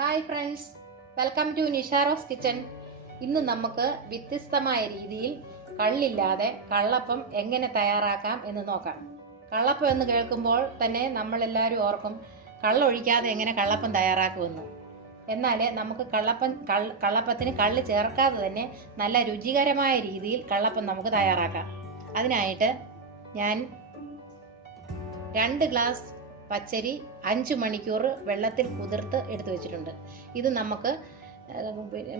Hi friends, welcome to നിഷാറോസ് kitchen. ഇന്ന് നമുക്ക് വ്യത്യസ്തമായ രീതിയിൽ കള്ളില്ലാതെ കള്ളപ്പം എങ്ങനെ തയ്യാറാക്കാം എന്ന് നോക്കാം. കള്ളപ്പം എന്ന് കേൾക്കുമ്പോൾ തന്നെ നമ്മളെല്ലാവരും ഓർക്കും കള്ളൊഴിക്കാതെ എങ്ങനെ കള്ളപ്പം തയ്യാറാക്കുമെന്ന്. എന്നാൽ നമുക്ക് കള്ളപ്പത്തിന് കള്ള് ചേർക്കാതെ തന്നെ നല്ല രുചികരമായ രീതിയിൽ കള്ളപ്പം നമുക്ക് തയ്യാറാക്കാം. അതിനായിട്ട് ഞാൻ 2 ഗ്ലാസ് പച്ചരി 5 മണിക്കൂർ വെള്ളത്തിൽ കുതിർത്ത് എടുത്തു വെച്ചിട്ടുണ്ട്. ഇത് നമുക്ക്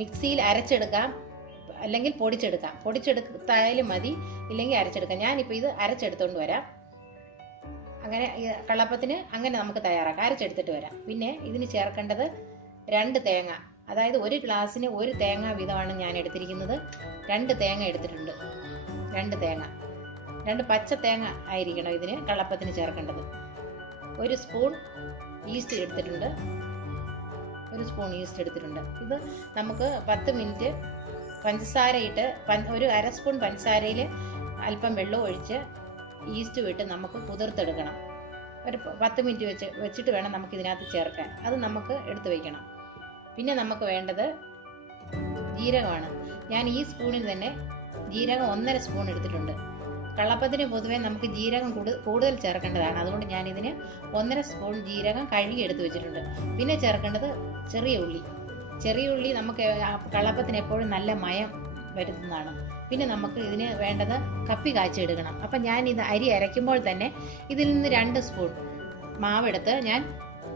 മിക്സിയിൽ അരച്ചെടുക്കാം, അല്ലെങ്കിൽ പൊടിച്ചെടുത്തായാലും മതി, ഇല്ലെങ്കിൽ അരച്ചെടുക്കാം. ഞാനിപ്പോൾ ഇത് അരച്ചെടുത്തുകൊണ്ട് വരാം. അങ്ങനെ കള്ളപ്പത്തിന് അങ്ങനെ നമുക്ക് തയ്യാറാക്കാം. അരച്ചെടുത്തിട്ട് വരാം. പിന്നെ ഇതിന് ചേർക്കേണ്ടത് 2 തേങ്ങ, അതായത് 1 ഗ്ലാസ്സിന് 1 തേങ്ങ വീതമാണ് ഞാൻ എടുത്തിരിക്കുന്നത്. 2 തേങ്ങ എടുത്തിട്ടുണ്ട്. 2 തേങ്ങ, 2 പച്ച തേങ്ങ ആയിരിക്കണം ഇതിന് കള്ളപ്പത്തിന് ചേർക്കേണ്ടത്. 1 സ്പൂൺ ഈസ്റ്റ് എടുത്തിട്ടുണ്ട്. ഇത് നമുക്ക് 10 മിനിറ്റ് പഞ്ചസാര ഇട്ട്, ഒരു 1/2 സ്പൂൺ പഞ്ചസാരയിൽ അല്പം വെള്ളം ഒഴിച്ച് ഈസ്റ്റ് വിട്ട് നമുക്ക് കുതിർത്തെടുക്കണം. ഒരു 10 മിനിറ്റ് വെച്ചിട്ട് വേണം നമുക്ക് ഇതിനകത്ത് ചേർക്കാൻ. അത് നമുക്ക് എടുത്തു വയ്ക്കണം. പിന്നെ നമുക്ക് വേണ്ടത് ജീരകമാണ്. ഞാൻ ഈ സ്പൂണിൽ തന്നെ ജീരകം 1.5 സ്പൂൺ എടുത്തിട്ടുണ്ട്. കള്ളപ്പത്തിന് പൊതുവെ നമുക്ക് ജീരകം കൂടുതൽ ചേർക്കേണ്ടതാണ്. അതുകൊണ്ട് ഞാനിതിന് 1.5 സ്പൂൺ ജീരകം കഴുകി എടുത്ത് വെച്ചിട്ടുണ്ട്. പിന്നെ ചേർക്കേണ്ടത് ചെറിയ ഉള്ളി നമുക്ക് കള്ളപ്പത്തിന് എപ്പോഴും നല്ല മയം വരുന്നതാണ്. പിന്നെ നമുക്ക് ഇതിന് വേണ്ടത് കപ്പി കാച്ചെടുക്കണം. അപ്പം ഞാൻ ഇത് അരി അരയ്ക്കുമ്പോൾ തന്നെ ഇതിൽ നിന്ന് 2 സ്പൂൺ മാവെടുത്ത് ഞാൻ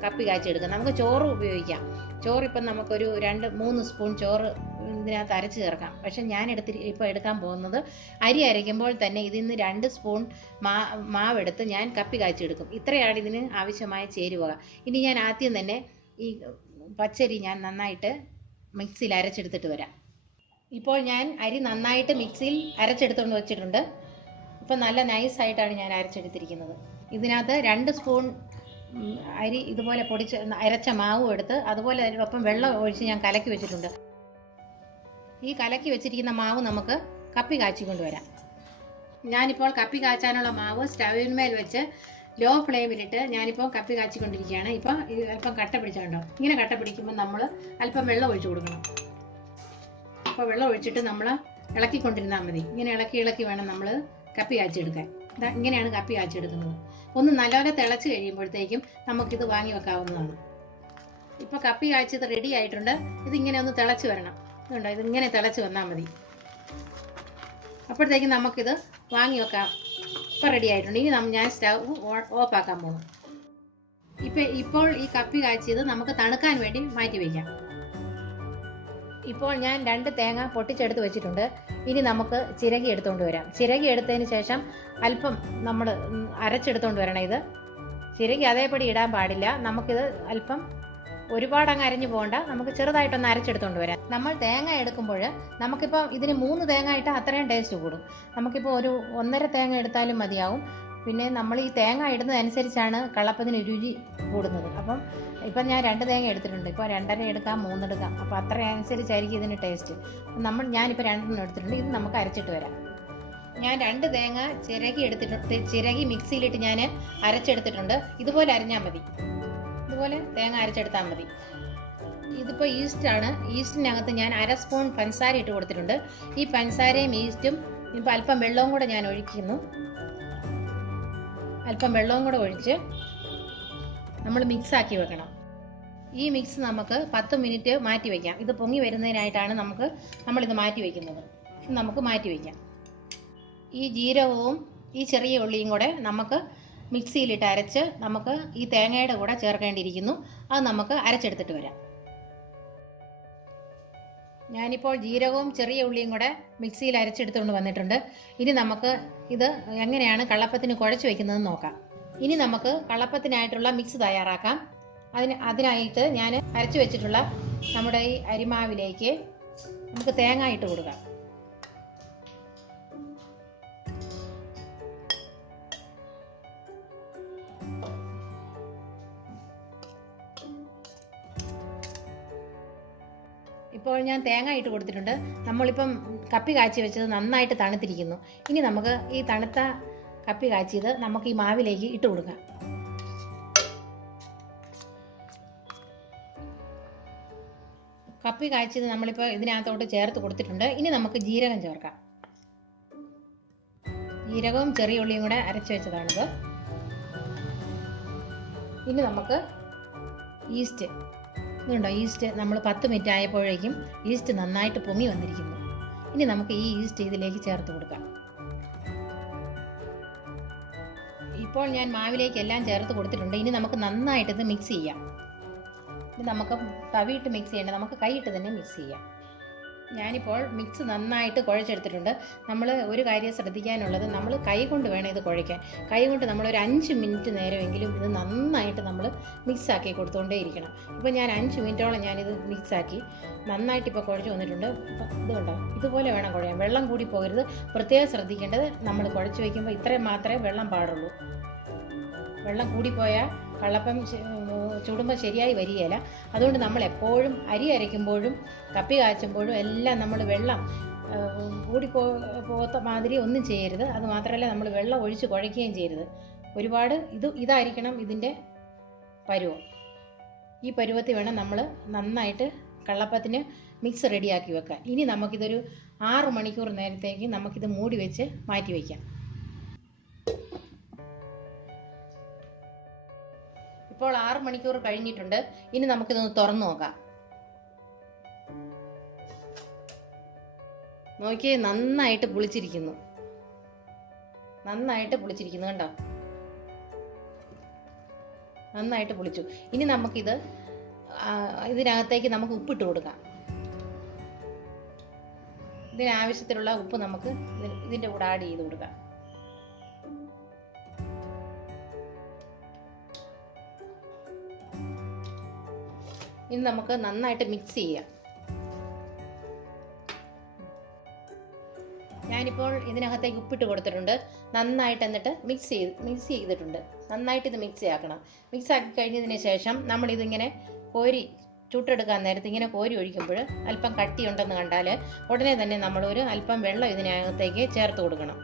കപ്പി കാച്ചെടുക്കാം. നമുക്ക് ചോറ് ഉപയോഗിക്കാം. ചോറിപ്പം നമുക്കൊരു 2-3 സ്പൂൺ ചോറ് ഇതിനകത്ത് അരച്ച് ചേർക്കാം. പക്ഷെ ഞാൻ ഇപ്പോൾ എടുക്കാൻ പോകുന്നത് അരി അരയ്ക്കുമ്പോൾ തന്നെ ഇതിൽ നിന്ന് 2 സ്പൂൺ മാവെടുത്ത് ഞാൻ കപ്പി കാച്ചെടുക്കും. ഇത്രയാണ് ഇതിന് ആവശ്യമായ ചേരുവക. ഇനി ഞാൻ ആദ്യം തന്നെ ഈ പച്ചരി ഞാൻ നന്നായിട്ട് മിക്സിയിൽ അരച്ചെടുത്തിട്ട് വരാം. ഇപ്പോൾ ഞാൻ അരി നന്നായിട്ട് മിക്സിയിൽ അരച്ചെടുത്തുകൊണ്ട് വെച്ചിട്ടുണ്ട്. ഇപ്പം നല്ല നൈസായിട്ടാണ് ഞാൻ അരച്ചെടുത്തിരിക്കുന്നത്. ഇതിനകത്ത് 2 സ്പൂൺ അരി ഇതുപോലെ അരച്ച മാവും എടുത്ത് അതുപോലെ ഒപ്പം വെള്ളം ഒഴിച്ച് ഞാൻ കലക്കി വെച്ചിട്ടുണ്ട്. ഈ കലക്കി വെച്ചിരിക്കുന്ന മാവ് നമുക്ക് കപ്പി കാച്ചിക്കൊണ്ട് വരാം. ഞാനിപ്പോൾ കപ്പി കാച്ചാനുള്ള മാവ് സ്റ്റവിന്മേൽ വെച്ച് ലോ ഫ്ലെയിമിലിട്ട് ഞാനിപ്പോൾ കപ്പി കാച്ചിക്കൊണ്ടിരിക്കുകയാണ്. ഇപ്പം അല്പം കട്ട പിടിച്ചാണ്ടോ, ഇങ്ങനെ കട്ട പിടിക്കുമ്പോൾ നമ്മൾ അല്പം വെള്ളം ഒഴിച്ചു കൊടുക്കണം. അപ്പോൾ വെള്ളം ഒഴിച്ചിട്ട് നമ്മൾ ഇളക്കിക്കൊണ്ടിരുന്നാൽ മതി. ഇങ്ങനെ ഇളക്കി വേണം നമ്മൾ കപ്പി കാച്ചെടുക്കാൻ. ഇങ്ങനെയാണ് കപ്പി കാച്ചെടുക്കുന്നത്. ഒന്ന് നല്ലപോലെ തിളച്ച് കഴിയുമ്പോഴത്തേക്കും നമുക്കിത് വാങ്ങി വെക്കാവുന്നതാണ്. ഇപ്പോൾ കപ്പി കാച്ചത് റെഡി ആയിട്ടുണ്ട്. ഇതിങ്ങനെ ഒന്ന് തിളച്ച് വരണം. ഇതുണ്ടോ, ഇതിങ്ങനെ തിളച്ച് വന്നാൽ മതി. അപ്പോഴത്തേക്കും നമുക്കിത് വാങ്ങി വെക്കാം. ഇപ്പോൾ റെഡി ആയിട്ടുണ്ട്. ഇനി ഞാൻ സ്റ്റവ് ഓഫാക്കാൻ പോകും. ഇപ്പോൾ ഈ കപ്പി കാച്ചിയത് നമുക്ക് തണുക്കാൻ വേണ്ടി മാറ്റി വയ്ക്കാം. ഇപ്പോൾ ഞാൻ 2 തേങ്ങ പൊട്ടിച്ചെടുത്ത് വെച്ചിട്ടുണ്ട്. ഇനി നമുക്ക് ചിരകി എടുത്തുകൊണ്ട് വരാം. ചിരകി എടുത്തതിന് ശേഷം അല്പം നമ്മൾ അരച്ചെടുത്തുകൊണ്ട് വരണം. ഇത് ചിരകി അതേപടി ഇടാൻ പാടില്ല. നമുക്കിത് അല്പം ഒരുപാട് അങ്ങ് അരഞ്ഞു പോകണ്ട. നമുക്ക് ചെറുതായിട്ടൊന്ന് അരച്ചെടുത്തുകൊണ്ട് വരാം. നമ്മൾ തേങ്ങ എടുക്കുമ്പോൾ നമുക്കിപ്പോൾ ഇതിന് 3 തേങ്ങ ഇട്ടാൽ അത്രയും ടേസ്റ്റ് കൂടും. നമുക്കിപ്പോൾ ഒരു 1.5 തേങ്ങ എടുത്താലും മതിയാവും. പിന്നെ നമ്മൾ ഈ തേങ്ങ ഇടുന്നതനുസരിച്ചാണ് കള്ളപ്പത്തിന് രുചി കൂടുന്നത്. ഇപ്പം ഞാൻ 2 തേങ്ങ എടുത്തിട്ടുണ്ട്. ഇപ്പോൾ 2.5 എടുക്കാം, 3 എടുക്കാം. അപ്പോൾ അത്ര അനുസരിച്ചായിരിക്കും ഇതിന് ടേസ്റ്റ്. ഞാനിപ്പോൾ 2 എടുത്തിട്ടുണ്ട്. ഇത് നമുക്ക് അരച്ചിട്ട് വരാം. ഞാൻ 2 തേങ്ങ ചിരകി മിക്സിയിലിട്ട് ഞാൻ അരച്ചെടുത്തിട്ടുണ്ട്. ഇതുപോലെ അരഞ്ഞാൽ മതി. ഇതുപോലെ തേങ്ങ അരച്ചെടുത്താൽ മതി. ഇതിപ്പോൾ ഈസ്റ്റാണ്. ഈസ്റ്റിനകത്ത് ഞാൻ 1/2 സ്പൂൺ പഞ്ചസാര ഇട്ട് കൊടുത്തിട്ടുണ്ട്. ഈ പഞ്ചസാരയും ഈസ്റ്റും ഇപ്പോൾ അല്പം വെള്ളവും കൂടെ ഞാൻ ഒഴിക്കുന്നു. അല്പം വെള്ളവും കൂടെ ഒഴിച്ച് നമ്മൾ മിക്സാക്കി വെക്കണം. ഈ മിക്സ് നമുക്ക് 10 മിനിറ്റ് മാറ്റി വയ്ക്കാം. ഇത് പൊങ്ങി വരുന്നതിനായിട്ടാണ് നമ്മളിത് മാറ്റി വയ്ക്കുന്നത്. നമുക്ക് മാറ്റി വയ്ക്കാം. ഈ ജീരകവും ഈ ചെറിയ ഉള്ളിയും കൂടെ നമുക്ക് മിക്സിയിലിട്ട് അരച്ച് നമുക്ക് ഈ തേങ്ങയുടെ കൂടെ ചേർക്കേണ്ടിയിരിക്കുന്നു. അത് നമുക്ക് അരച്ചെടുത്തിട്ട് വരാം. ഞാനിപ്പോൾ ജീരകവും ചെറിയ ഉള്ളിയും കൂടെ മിക്സിയിൽ അരച്ചെടുത്തുകൊണ്ട് വന്നിട്ടുണ്ട്. ഇനി നമുക്ക് ഇത് എങ്ങനെയാണ് കള്ളപ്പത്തിന് കുഴച്ച് വയ്ക്കുന്നതെന്ന് നോക്കാം. ഇനി നമുക്ക് കള്ളപ്പത്തിനായിട്ടുള്ള മിക്സ് തയ്യാറാക്കാം. അതിനായിട്ട് ഞാൻ അരച്ചു വെച്ചിട്ടുള്ള നമ്മുടെ ഈ അരിമാവിലേക്ക് നമുക്ക് തേങ്ങ ഇട്ട് കൊടുക്കാം. ഇപ്പോൾ ഞാൻ തേങ്ങ ഇട്ട് കൊടുത്തിട്ടുണ്ട്. നമ്മളിപ്പം കപ്പി കാച്ചി വെച്ചത് നന്നായിട്ട് തണുത്തിരിക്കുന്നു. ഇനി നമുക്ക് ഈ തണുത്ത കപ്പി കാച്ചിയത് നമുക്ക് ഈ മാവിലേക്ക് ഇട്ട് കൊടുക്കാം. കപ്പി കായ്ച്ചത് നമ്മളിപ്പോൾ ഇതിനകത്തോട്ട് ചേർത്ത് കൊടുത്തിട്ടുണ്ട്. ഇനി നമുക്ക് ജീരകം ചേർക്കാം. ജീരകവും ചെറിയ ഉള്ളിയും കൂടെ അരച്ച് വെച്ചതാണിത്. ഇനി നമുക്ക് ഈസ്റ്റ്, ഇതുണ്ടോ ഈസ്റ്റ്, നമ്മൾ 10 മിനിറ്റ് ആയപ്പോഴേക്കും ഈസ്റ്റ് നന്നായിട്ട് പൊങ്ങി വന്നിരിക്കുന്നു. ഇനി നമുക്ക് ഈ ഈസ്റ്റ് ഇതിലേക്ക് ചേർത്ത് കൊടുക്കാം. ഇപ്പോൾ ഞാൻ മാവിലേക്ക് എല്ലാം ചേർത്ത് കൊടുത്തിട്ടുണ്ട്. ഇനി നമുക്ക് നന്നായിട്ട് ഇത് മിക്സ് ചെയ്യാം. ഇത് നമുക്ക് തവിയിട്ട് മിക്സ് ചെയ്യേണ്ട, നമുക്ക് കൈയിട്ട് തന്നെ മിക്സ് ചെയ്യാം. ഞാനിപ്പോൾ മിക്സ് നന്നായിട്ട് കുഴച്ചെടുത്തിട്ടുണ്ട്. നമ്മൾ ഒരു കാര്യം ശ്രദ്ധിക്കാനുള്ളത്, നമ്മൾ കൈ കൊണ്ട് വേണം ഇത് കുഴയ്ക്കാൻ. കൈ കൊണ്ട് നമ്മൾ ഒരു 5 മിനിറ്റ് നേരമെങ്കിലും ഇത് നന്നായിട്ട് നമ്മൾ മിക്സാക്കി കൊടുത്തുകൊണ്ടേ ഇരിക്കണം. ഇപ്പോൾ ഞാൻ 5 മിനിറ്റോളം ഞാനിത് മിക്സാക്കി നന്നായിട്ട് ഇപ്പോൾ കുഴച്ച് വന്നിട്ടുണ്ട്. ഇപ്പോൾ ഇതുകൊണ്ടോ ഇതുപോലെ വേണം കുഴയാൻ, വെള്ളം കൂടി പോകരുത്. പ്രത്യേകം ശ്രദ്ധിക്കേണ്ടത്, നമ്മൾ കുഴച്ച് വയ്ക്കുമ്പോൾ ഇത്രയും മാത്രമേ വെള്ളം പാടുള്ളൂ. വെള്ളം കൂടിപ്പോയാൽ കള്ളപ്പം ചുടുമ്പോൾ ശരിയായി വരികയില്ല. അതുകൊണ്ട് നമ്മൾ എപ്പോഴും അരി അരയ്ക്കുമ്പോഴും കപ്പി കാച്ചുമ്പോഴും എല്ലാം നമ്മൾ വെള്ളം പോകാത്ത മാതിരി ഒന്നും ചെയ്യരുത്. അതുമാത്രമല്ല നമ്മൾ വെള്ളം ഒഴിച്ച് കുഴയ്ക്കുകയും ചെയ്യരുത്. ഒരുപാട് ഇതായിരിക്കണം ഇതിൻ്റെ പരുവം. ഈ പരുവത്തിൽ വേണം നമ്മൾ നന്നായിട്ട് കള്ളപ്പത്തിന് മിക്സ് റെഡിയാക്കി വെക്കാൻ. ഇനി നമുക്കിതൊരു 6 മണിക്കൂർ നേരത്തേക്ക് നമുക്കിത് മൂടി വെച്ച് മാറ്റി വയ്ക്കാം. ഇപ്പോൾ 6 മണിക്കൂർ കഴിഞ്ഞിട്ടുണ്ട്. ഇനി നമുക്കിതൊന്ന് തുറന്നു നോക്കാം. നോക്കിയേ, നന്നായിട്ട് പുളിച്ചിരിക്കുന്നു. കണ്ടോ, നന്നായിട്ട് പുളിച്ചു. ഇനി നമുക്കിത് ഇതിനകത്തേക്ക് നമുക്ക് ഉപ്പിട്ട് കൊടുക്കാം. ഇതിനാവശ്യത്തിലുള്ള ഉപ്പ് നമുക്ക് ഇതിൻ്റെ കൂടെ ആഡ് ചെയ്ത് കൊടുക്കാം. ഇനി നമുക്ക് നന്നായിട്ട് മിക്സ് ചെയ്യാം. ഞാനിപ്പോൾ ഇതിനകത്തേക്ക് ഉപ്പിട്ട് കൊടുത്തിട്ടുണ്ട്. നന്നായിട്ട് എന്നിട്ട് മിക്സ് ചെയ്തിട്ടുണ്ട്. നന്നായിട്ട് ഇത് മിക്സ് ആക്കണം. മിക്സ് ആക്കി കഴിഞ്ഞതിന് ശേഷം നമ്മളിതിങ്ങനെ കോരി ചുട്ടെടുക്കാൻ നേരത്ത് ഇങ്ങനെ കോരി ഒഴിക്കുമ്പോൾ അല്പം കട്ടിയുണ്ടെന്ന് കണ്ടാൽ ഉടനെ തന്നെ നമ്മളൊരു അല്പം വെള്ളം ഇതിനകത്തേക്ക് ചേർത്ത് കൊടുക്കണം.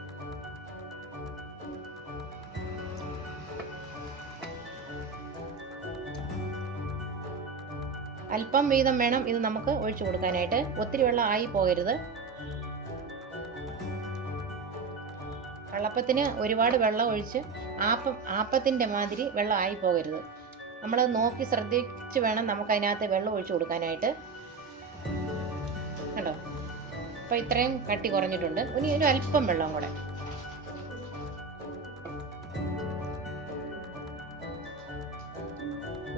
അല്പം വീതം വേണം ഇത് നമുക്ക് ഒഴിച്ചു കൊടുക്കാനായിട്ട്. ഒത്തിരി വെള്ളം ആയി പോകരുത്. കള്ളപ്പത്തിന് ഒരുപാട് വെള്ളം ഒഴിച്ച് ആപ്പത്തിൻ്റെ മാതിരി വെള്ളം ആയി പോകരുത്. നമ്മൾ നോക്കി ശ്രദ്ധിച്ച് വേണം നമുക്ക് അതിനകത്ത് വെള്ളം ഒഴിച്ചു കൊടുക്കാനായിട്ട്. കേട്ടോ, അപ്പോൾ ഇത്രയും കട്ടി കുറഞ്ഞിട്ടുണ്ട്. ഇനി ഒരു അല്പം വെള്ളം കൂടെ.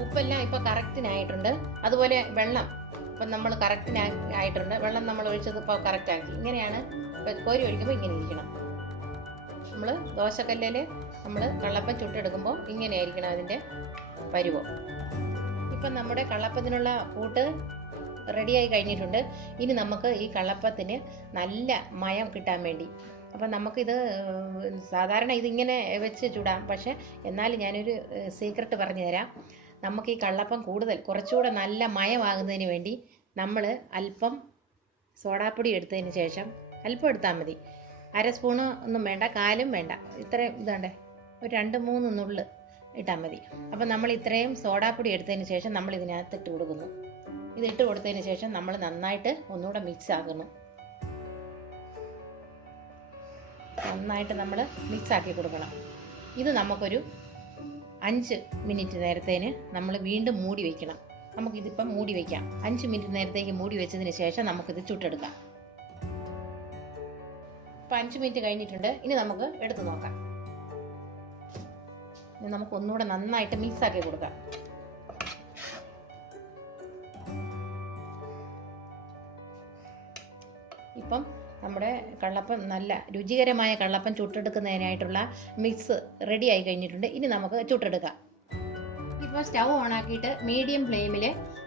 ഉപ്പെല്ലാം ഇപ്പോൾ കറക്റ്റിനായിട്ടുണ്ട്. അതുപോലെ വെള്ളം ഇപ്പം നമ്മൾ കറക്റ്റിനായിട്ടുണ്ട്. വെള്ളം നമ്മൾ ഒഴിച്ചത് ഇപ്പോൾ കറക്റ്റാക്കി. ഇങ്ങനെയാണ് കോരി ഒഴിക്കുമ്പോൾ ഇങ്ങനെ ഇരിക്കണം. നമ്മൾ ദോശക്കല്ലിൽ നമ്മൾ കള്ളപ്പം ചുട്ടെടുക്കുമ്പോൾ ഇങ്ങനെയായിരിക്കണം അതിൻ്റെ പരുവം. ഇപ്പം നമ്മുടെ കള്ളപ്പത്തിനുള്ള കൂട്ട് റെഡിയായി കഴിഞ്ഞിട്ടുണ്ട്. ഇനി നമുക്ക് ഈ കള്ളപ്പത്തിന് നല്ല മയം കിട്ടാൻ വേണ്ടി, അപ്പം നമുക്കിത് സാധാരണ ഇതിങ്ങനെ വെച്ച് ചുടാം. പക്ഷെ എന്നാലും ഞാനൊരു സീക്രട്ട് പറഞ്ഞു തരാം. നമുക്ക് ഈ കള്ളപ്പം കുറച്ചുകൂടെ നല്ല മയമാകുന്നതിന് വേണ്ടി നമ്മൾ അല്പം സോഡാപ്പൊടി എടുത്തതിന് ശേഷം, അല്പം എടുത്താൽ മതി, 1/2 സ്പൂണ് ഒന്നും വേണ്ട, 1/4 വേണ്ട, ഇത്രയും ഇതാണ്ടേ ഒരു 2-3 നുള്ള് ഇട്ടാൽ മതി. അപ്പം നമ്മൾ ഇത്രയും സോഡാപ്പൊടി എടുത്തതിന് ശേഷം നമ്മൾ ഇതിനകത്ത് ഇട്ട് കൊടുക്കുന്നു. ഇതിട്ട് കൊടുത്തതിന് ശേഷം നമ്മൾ നന്നായിട്ട് ഒന്നുകൂടെ മിക്സ് ആക്കുന്നു. നന്നായിട്ട് നമ്മൾ മിക്സ് ആക്കി കൊടുക്കണം. ഇത് നമുക്കൊരു 5 മിനിറ്റ് നേരത്തേന് നമ്മൾ വീണ്ടും മൂടി വയ്ക്കണം. നമുക്കിതിപ്പം മൂടി വയ്ക്കാം. 5 മിനിറ്റ് നേരത്തേക്ക് മൂടി വെച്ചതിന് ശേഷം നമുക്കിത് ചുട്ടെടുക്കാം. ഇപ്പം 5 മിനിറ്റ് കഴിഞ്ഞിട്ടുണ്ട്. ഇനി നമുക്ക് എടുത്ത് നോക്കാം. ഇനി നമുക്ക് ഒന്നുകൂടെ നന്നായിട്ട് മിക്സ് ആക്കി കൊടുക്കാം. ഇപ്പം നമ്മുടെ കള്ളപ്പം, നല്ല രുചികരമായ കള്ളപ്പം ചുട്ടെടുക്കുന്നതിനായിട്ടുള്ള മിക്സ് റെഡി ആയി കഴിഞ്ഞിട്ടുണ്ട്. ഇനി നമുക്ക് ചുട്ടെടുക്കാം. ഇപ്പോൾ സ്റ്റൗ ഓണാക്കിയിട്ട് മീഡിയം ഫ്ലെയിമിൽ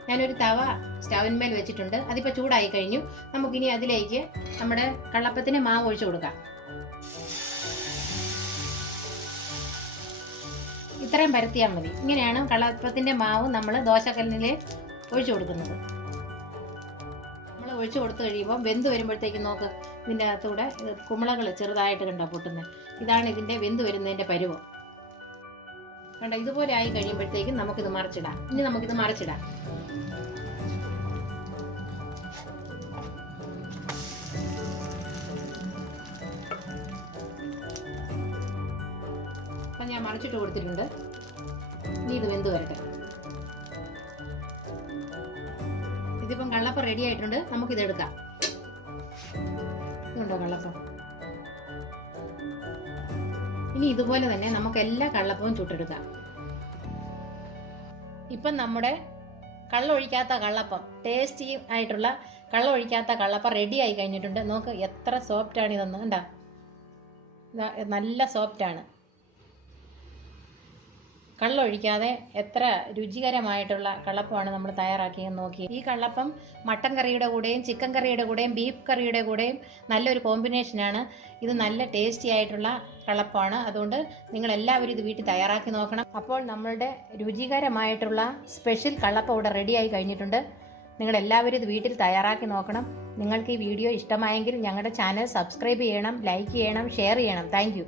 ഞാനൊരു തവ സ്റ്റൗവിന്മേൽ വെച്ചിട്ടുണ്ട്. അതിപ്പോൾ ചൂടായി കഴിഞ്ഞു. നമുക്കിനി അതിലേക്ക് നമ്മുടെ കള്ളപ്പത്തിന് മാവ് ഒഴിച്ചു കൊടുക്കാം. ഇത്രയും പരത്തിയാൽ മതി. ഇങ്ങനെയാണ് കള്ളപ്പത്തിൻ്റെ മാവ് നമ്മൾ ദോശക്കല്ലിൽ ഒഴിച്ചു കൊടുക്കുന്നത്. നമ്മൾ ഒഴിച്ചു കൊടുത്തു കഴിയുമ്പോൾ വെന്ത് വരുമ്പോഴത്തേക്ക് നോക്ക്, ഇതിൻ്റെ അകത്തൂടെ കുമിളകൾ ചെറുതായിട്ട് കണ്ടോ പൊട്ടുന്നത്. ഇതാണ് ഇതിൻ്റെ വെന്ത് വരുന്നതിൻ്റെ പരുവം. കണ്ടോ, ഇതുപോലെ ആയി കഴിയുമ്പോഴത്തേക്കും നമുക്കിത് മറിച്ചിടാം. ഇനി നമുക്കിത് മറിച്ചിടാം. അപ്പം ഞാൻ മറിച്ചിട്ട് കൊടുത്തിട്ടുണ്ട്. ഇനി ഇത് വെന്ത് വരട്ടെ. ഇതിപ്പം കള്ളപ്പം റെഡി ആയിട്ടുണ്ട്. നമുക്കിത് എടുക്കാം. ഇതുണ്ടോ കള്ളപ്പം? ഇനി ഇതുപോലെ തന്നെ നമുക്ക് എല്ലാ കള്ളപ്പവും ചുട്ടെടുക്കാം. ഇപ്പം നമ്മുടെ കള്ളൊഴിക്കാത്ത കള്ളപ്പം, ടേസ്റ്റി ആയിട്ടുള്ള കള്ളൊഴിക്കാത്ത കള്ളപ്പം റെഡി ആയി കഴിഞ്ഞിട്ടുണ്ട്. നോക്ക് എത്ര സോഫ്റ്റാണ് ഇതെന്ന് കണ്ടോ? നല്ല സോഫ്റ്റാണ്. കള്ളൊഴിക്കാതെ എത്ര രുചികരമായിട്ടുള്ള കള്ളപ്പമാണ് നമ്മൾ തയ്യാറാക്കിയെന്ന് നോക്കി. ഈ കള്ളപ്പം മട്ടൻ കറിയുടെ കൂടെയും ചിക്കൻ കറിയുടെ കൂടെയും ബീഫ് കറിയുടെ കൂടെയും നല്ലൊരു കോമ്പിനേഷനാണ്. ഇത് നല്ല ടേസ്റ്റി ആയിട്ടുള്ള കള്ളപ്പമാണ്. അതുകൊണ്ട് നിങ്ങൾ എല്ലാവരും ഇത് വീട്ടിൽ തയ്യാറാക്കി നോക്കണം. അപ്പോൾ നമ്മളുടെ രുചികരമായിട്ടുള്ള സ്പെഷ്യൽ കള്ളപ്പം ഇവിടെ റെഡിയായി കഴിഞ്ഞിട്ടുണ്ട്. നിങ്ങൾ എല്ലാവരും ഇത് വീട്ടിൽ തയ്യാറാക്കി നോക്കണം. നിങ്ങൾക്ക് ഈ വീഡിയോ ഇഷ്ടമായെങ്കിൽ ഞങ്ങളുടെ ചാനൽ സബ്സ്ക്രൈബ് ചെയ്യണം, ലൈക്ക് ചെയ്യണം, ഷെയർ ചെയ്യണം. താങ്ക്